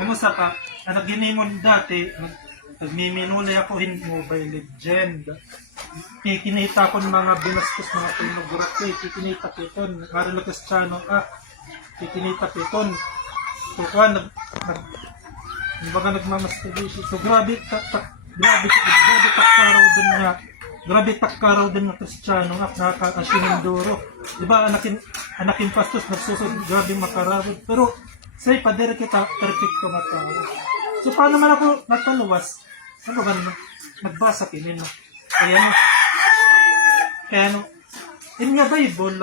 Ano sa ka, anak ginimon dati, nagmiminulay ako in Mobile Legend. Kikinita ko ng mga binastos mga pornography, kikinita ko ito, Marilo Cristiano, kikinita ko ito. So ka, baga nagmamasturbation. So grabe takkaraw din nga. Grabe takkaraw din ng Cristiano at nakaka-asininduro. Diba anakin pastos nagsusod, grabe makarawid. Pero say padere kita perfecto na tao. So paano man ako nataluwas? Ano ba naman? Nagbasa kinin. Kaya ano, in nga Bible,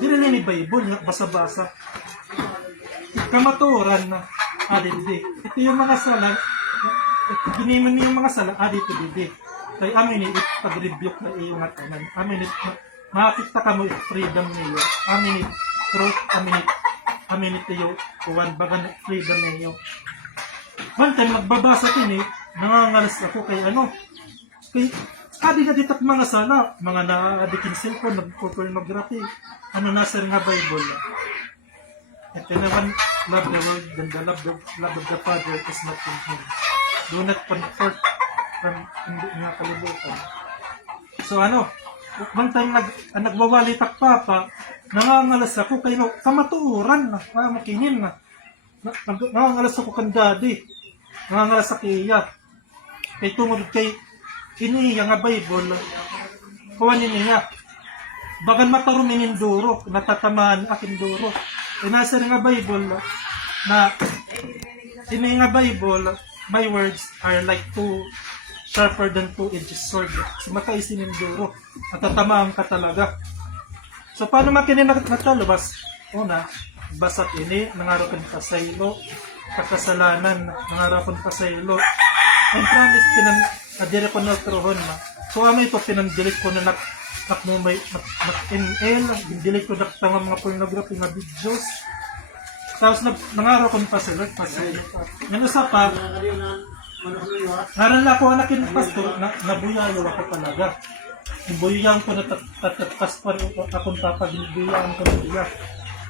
dinili ni Bible nga basa-basa. Kamaturan na adidi. Ito yung mga sala, giniman niyo yung mga sala adito didi. Kaya amin ni pag-rebuke na iyong atanan. Amin ni makakita ka mo freedom niyo. Amin ni truth, amin ni tiyo kuwan baga na freedom niyo. One time magbabasa din nangangalas ako kay adi na dito mga sala, mga na-addikin cellphone, nag-pornography. Ano nasa rin nga Bible? Ito naman, love the world, then the love of the Father is not in him. Do not convert from hindi nga kalibutan. So one time nagwawali takpapa, nangangalas ako kay kamatuuran na, makinin na. Nangangalas ako kan daddy, nangangalas sa kiya. Kay tungod kay iniya nga Bible, kuwanin niya. Bagan matarumin duro, natatamaan akin duro. Nasa nga Bible na ini nga Bible, my words are like sharper than two-edged sword. So makaisin yung duro, natatamaan ka talaga. So paano makinin natalabas? Una, basat ini, nangarapin ka sa ilo, kakasalanan, nangarapin ka sa ilo. And promise, adire ko na trohon na. So ito, pinandilit ko na may NL, dindilit ko na mga pornography nga videos. Tapos nangaraw ko pa sila, Ano sa pa, naran na ako anakin pastor, nabuyayo ako talaga. Ibuyayan ko na tatakas pa rin akong papagbuyayan ko na tiya.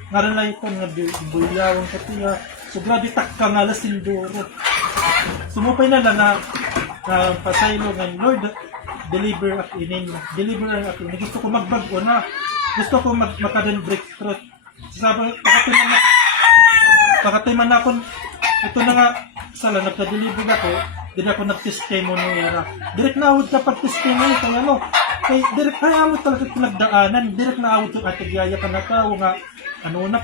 Naran na ito, nabuyayan ko tiya. So grabe takka nga lasinduro. Sumupay na pasaylo ng Lord, deliver at inin. Deliver at inin. Gusto ko magbago na. Gusto ko makadan breakthrough. Sabi, pakatiman na ako, ito na nga, sala, nagka-deliver ako, din ako nag-testimony era. Direct na awod kapag testimony, kaya direct na awod talaga pinagdaanan, direct na awod yung atigyaya ka na tao nga,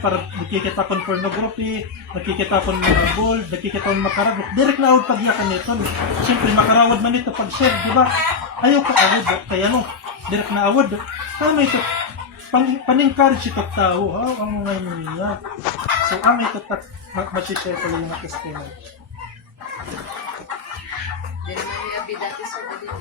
para nakikita akong pornography, nakikita akong mga gold, nakikita akong makaragok, direct na awod pagyakan nito. Siyempre, makarawad man ito pag-share, di ba? Ayaw ka awod, kaya direct na awod. Tama ito, pan-encourage ito tao, ang ngayon niya. So, ito, masishare ko lang yung testimony.